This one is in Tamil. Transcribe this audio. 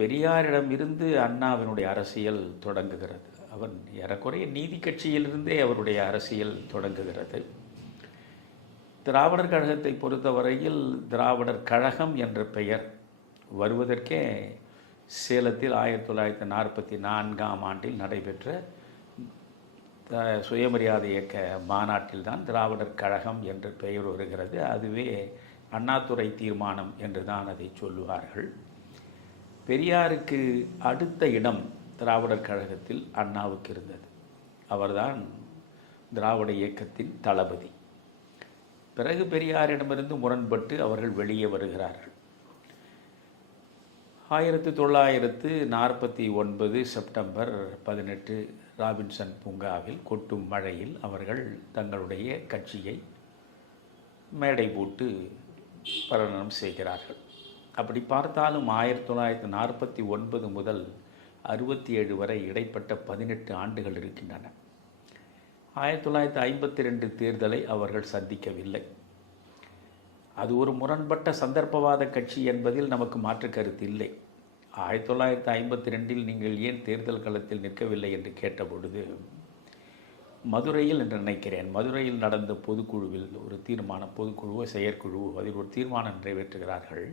பெரியாரிடமிருந்து அண்ணாவினுடைய அரசியல் தொடங்குகிறது. அவன் ஏறக்குறைய நீதி கட்சியிலிருந்தே அவருடைய அரசியல் தொடங்குகிறது. திராவிடர் கழகத்தை பொறுத்தவரையில் திராவிடர் கழகம் என்ற பெயர் வருவதற்கே சேலத்தில் ஆயிரத்தி தொள்ளாயிரத்தி நாற்பத்தி நான்காம் ஆண்டில் நடைபெற்ற சுயமரியாதை இயக்க மாநாட்டில் தான் திராவிடர் கழகம் என்ற பெயர் வருகிறது. அதுவே அண்ணாதுரை தீர்மானம் என்று தான் அதை சொல்லுவார்கள். பெரியாருக்கு அடுத்த இடம் திராவிடர் கழகத்தில் அண்ணாவுக்கு இருந்தது. அவர்தான் திராவிட இயக்கத்தின் தளபதி. பிறகு பெரியாரிடமிருந்து முரண்பட்டு அவர்கள் வெளியே வருகிறார்கள். ஆயிரத்தி தொள்ளாயிரத்து நாற்பத்தி ஒன்பது செப்டம்பர் பதினெட்டு ராபின்சன் பூங்காவில் கொட்டும் மழையில் அவர்கள் தங்களுடைய கட்சியை மேடை போட்டு பிரகடனம் செய்கிறார்கள். அப்படி பார்த்தாலும் ஆயிரத்தி தொள்ளாயிரத்தி நாற்பத்தி ஒன்பது முதல் அறுபத்தி ஏழு வரை இடைப்பட்ட பதினெட்டு ஆண்டுகள் இருக்கின்றன. ஆயிரத்தி தொள்ளாயிரத்தி ஐம்பத்தி ரெண்டு தேர்தலை அவர்கள் சந்திக்கவில்லை. அது ஒரு முரண்பட்ட சந்தர்ப்பவாத கட்சி என்பதில் நமக்கு மாற்று கருத்து இல்லை. ஆயிரத்தி தொள்ளாயிரத்தி ஐம்பத்தி ரெண்டில் நீங்கள் ஏன் தேர்தல் களத்தில் நிற்கவில்லை என்று கேட்டபொழுது மதுரையில் என்று நினைக்கிறேன் மதுரையில் நடந்த பொதுக்குழுவில் ஒரு தீர்மானம் பொதுக்குழுவோ செயற்குழுவோ அதில் ஒரு தீர்மானம் நிறைவேற்றுகிறார்கள்.